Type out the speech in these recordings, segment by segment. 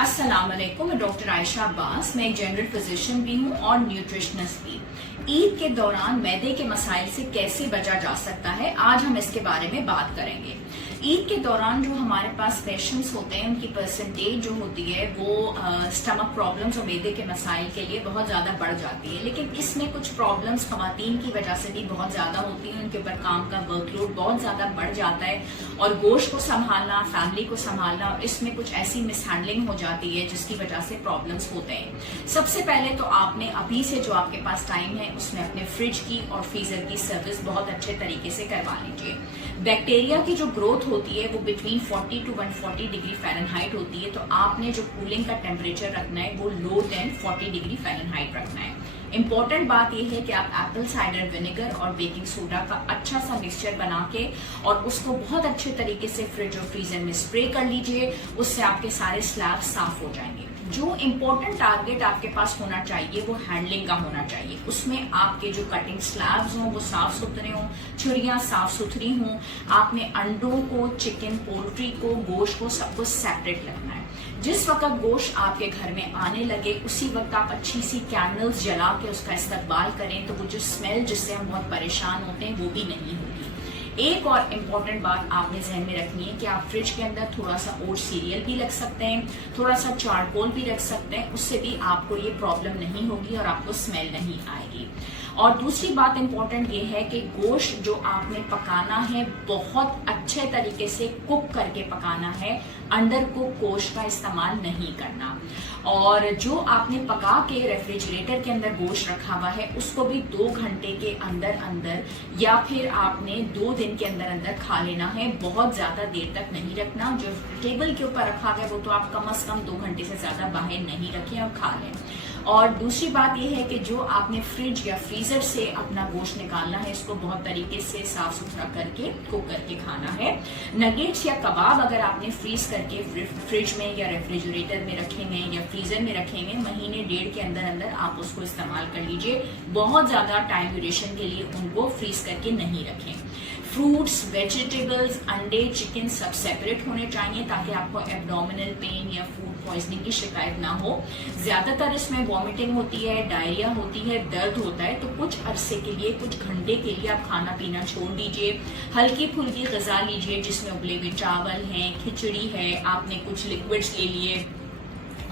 अस्सलाम वालेकुम, मैं डॉक्टर आयशा अब्बास। मैं एक जनरल फिजिशियन भी हूँ और न्यूट्रिशनिस्ट भी। ईद के दौरान मैदे के मसाइल से कैसे बचा जा सकता है, आज हम इसके बारे में बात करेंगे। ईद के दौरान जो हमारे पास पेशेंट्स होते हैं उनकी परसेंटेज जो होती है वो स्टमक प्रॉब्लम्स और मैदे के मसाइल के लिए बहुत ज्यादा बढ़ जाती है। लेकिन इसमें कुछ प्रॉब्लम्स खवातीन की वजह से भी बहुत ज्यादा होती हैं, उनके ऊपर काम का वर्कलोड बहुत ज्यादा बढ़ जाता है और गोश्त को संभालना, फैमिली को संभालना, और इसमें कुछ ऐसी मिसहैंडलिंग हो जाती है जिसकी वजह से प्रॉब्लम्स होते हैं। सबसे पहले तो आपने अभी से जो आपके पास टाइम है उसमें अपने फ्रिज की और फ्रीजर की सर्विस बहुत अच्छे तरीके से करवा लीजिए। बैक्टीरिया की जो ग्रोथ होती है वो बिटवीन 40 to 140 डिग्री फ़ारेनहाइट होती है, तो आपने जो कूलिंग का टेम्परेचर रखना है वो लो देन 40 डिग्री फ़ारेनहाइट रखना है। इंपॉर्टेंट बात यह है कि आप एप्पल साइडर विनेगर और बेकिंग सोडा का अच्छा सा मिक्सचर बना के और उसको बहुत अच्छे तरीके से फ्रिज और फ्रीजर में स्प्रे कर लीजिए, उससे आपके सारे स्लैब साफ हो जाएंगे। जो इम्पोर्टेंट टारगेट आपके पास होना चाहिए वो हैंडलिंग का होना चाहिए। उसमें आपके जो कटिंग स्लैब्स हों वो साफ सुथरे हों, छुरियां साफ सुथरी हों, आपने अंडों को, चिकन, पोल्ट्री को, गोश्त को, सबको सेपरेट रखना है। जिस वक्त गोश्त आपके घर में आने लगे उसी वक्त आप अच्छी सी कैंडल्स जला के उसका इस्तेमाल करें, तो वो जो स्मेल जिससे हम बहुत परेशान होते हैं वो भी नहीं होगी। एक और इम्पॉर्टेंट बात आपने जहन में रखनी है कि आप फ्रिज के अंदर थोड़ा सा ओट सीरियल भी रख सकते हैं, थोड़ा सा चारकोल भी रख सकते हैं, उससे भी आपको ये प्रॉब्लम नहीं होगी और आपको स्मेल नहीं आएगी। और दूसरी बात इम्पॉर्टेंट ये है कि गोश्त जो आपने पकाना है बहुत अच्छे तरीके से कुक करके पकाना है, अंडर कुक गोश्त का इस्तेमाल नहीं करना। और जो आपने पका के रेफ्रिजरेटर के अंदर गोश्त रखा हुआ है उसको भी 2 घंटे के अंदर अंदर या फिर आपने 2 दिन के अंदर अंदर खा लेना है, बहुत ज्यादा देर तक नहीं रखना। जो टेबल के ऊपर रखा गया वो तो आप कम से कम 2 घंटे से ज्यादा बाहर नहीं रखें और खा लें। और दूसरी बात यह है कि जो आपने फ्रिज या फ्रीजर से अपना गोश्त निकालना है इसको बहुत तरीके से साफ सुथरा करके कुक करके खाना है। नगेट्स या कबाब अगर आपने फ्रीज करके फ्रिज में या रेफ्रिजरेटर में रखेंगे या फ्रीजर में रखेंगे, महीने डेढ़ के अंदर अंदर आप उसको इस्तेमाल कर लीजिए। बहुत ज्यादा टाइम ड्यूरेशन के लिए उनको फ्रीज करके नहीं रखें। फ्रूट्स, वेजिटेबल्स, अंडे, चिकन सब सेपरेट होने चाहिए ताकि आपको एब्डोमिनल पेन या फूड पॉइजनिंग की शिकायत ना हो। ज्यादातर इसमें वॉमिटिंग होती है, डायरिया होती है, दर्द होता है, तो कुछ अरसे के लिए, कुछ घंटे के लिए आप खाना पीना छोड़ दीजिए। हल्की फुल्की ग़िज़ा लीजिए जिसमें उबले हुए चावल हैं, खिचड़ी है, आपने कुछ लिक्विड्स ले लिए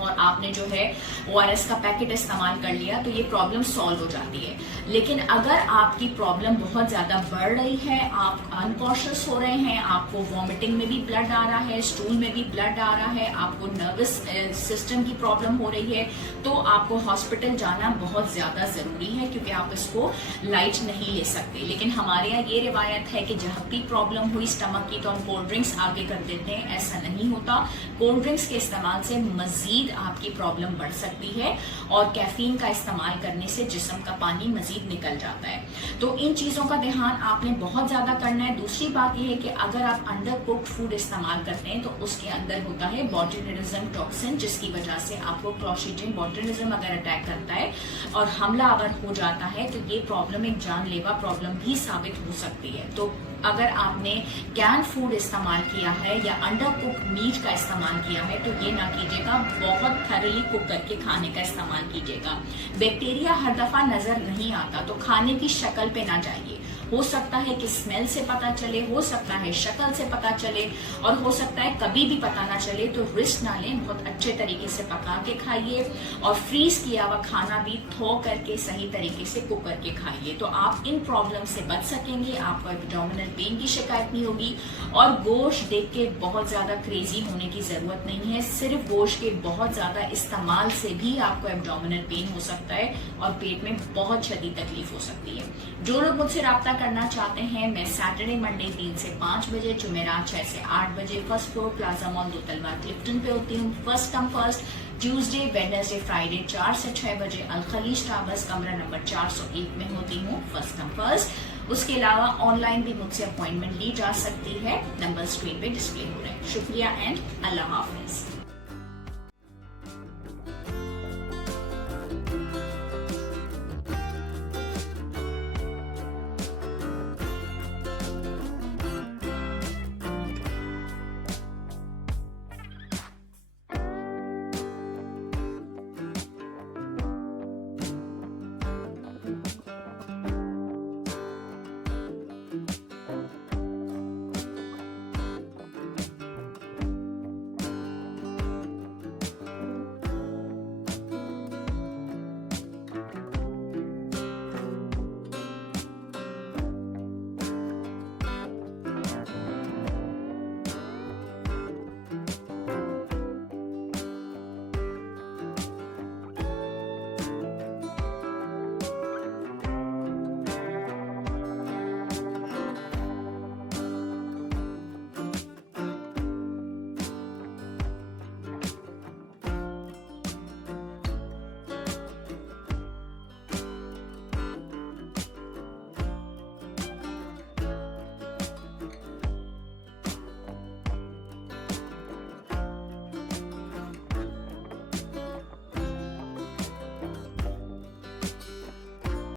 और आपने जो है ORS का पैकेट इस्तेमाल कर लिया तो ये प्रॉब्लम सॉल्व हो जाती है। लेकिन अगर आपकी प्रॉब्लम बहुत ज्यादा बढ़ रही है, आप अनकॉन्शियस हो रहे हैं, आपको वॉमिटिंग में भी ब्लड आ रहा है, स्टूल में भी ब्लड आ रहा है, आपको नर्वस सिस्टम की प्रॉब्लम हो रही है, तो आपको हॉस्पिटल जाना बहुत ज्यादा जरूरी है क्योंकि आप इसको लाइट नहीं ले सकते। लेकिन हमारे यहाँ ये रिवायत है कि जब भी प्रॉब्लम हुई स्टमक की तो हम कोल्ड ड्रिंक्स आगे कर देते हैं, ऐसा नहीं होता। कोल्ड ड्रिंक्स के इस्तेमाल से मजीद आपकी प्रॉब्लम बढ़ सकती है और कैफीन का इस्तेमाल करने से जिस्म का पानी मजीद निकल जाता है। तो इन चीजों का ध्यान आपने बहुत ज्यादा करना है। दूसरी बात यह है कि अगर आप अंडर कुक्ड फूड इस्तेमाल करते हैं तो उसके अंदर होता है बोट्यूलिज्म टॉक्सिन, जिसकी वजह से आपको क्लॉस्ट्रीडियम बोट्यूलिज्म अगर अटैक करता है और हमला अगर हो जाता है तो ये प्रॉब्लम एक जानलेवा प्रॉब्लम भी साबित हो सकती है। तो अगर आपने कैन फूड इस्तेमाल किया है या अंडर कुक मीट का इस्तेमाल किया है तो ये ना कीजिएगा, बहुत थरली कुक करके खाने का इस्तेमाल कीजिएगा। बैक्टीरिया हर दफा नजर नहीं आता तो खाने की शक्ल पे ना जाइए। हो सकता है कि स्मेल से पता चले, हो सकता है शक्ल से पता चले और हो सकता है कभी भी पता ना चले, तो रिस्क ना लें। बहुत अच्छे तरीके से पका के खाइए और फ्रीज किया हुआ खाना भी थो करके सही तरीके से कुक करके खाइए, तो आप इन प्रॉब्लम से बच सकेंगे। आपको एब्डोमिनल पेन की शिकायत नहीं होगी और गोश्त देख के बहुत ज्यादा क्रेजी होने की जरूरत नहीं है। सिर्फ गोश्त के बहुत ज्यादा इस्तेमाल से भी आपको एब्डोमिनल पेन हो सकता है और पेट में बहुत शदीद तकलीफ हो सकती है। जो लोग मुझसे राब्ता करना चाहते हैं, मैं सैटरडे मंडे 3 से 5 बजे, जुमेरात 6 से 8 बजे फर्स्ट फ्लोर प्लाजा मॉल 2 तलवार क्लिफ्टन पे होती हूँ। First come first, Tuesday, Wednesday, Friday 4 से 6 बजे अल खलीज टावर्स कमरा नंबर 401 में होती हूँ, फर्स्ट कम फर्स्ट। उसके अलावा ऑनलाइन भी मुझसे अपॉइंटमेंट ली जा सकती है, नंबर स्क्रीन पे डिस्प्ले हो रहे हैं। शुक्रिया एंड अल्लाह हाफिज।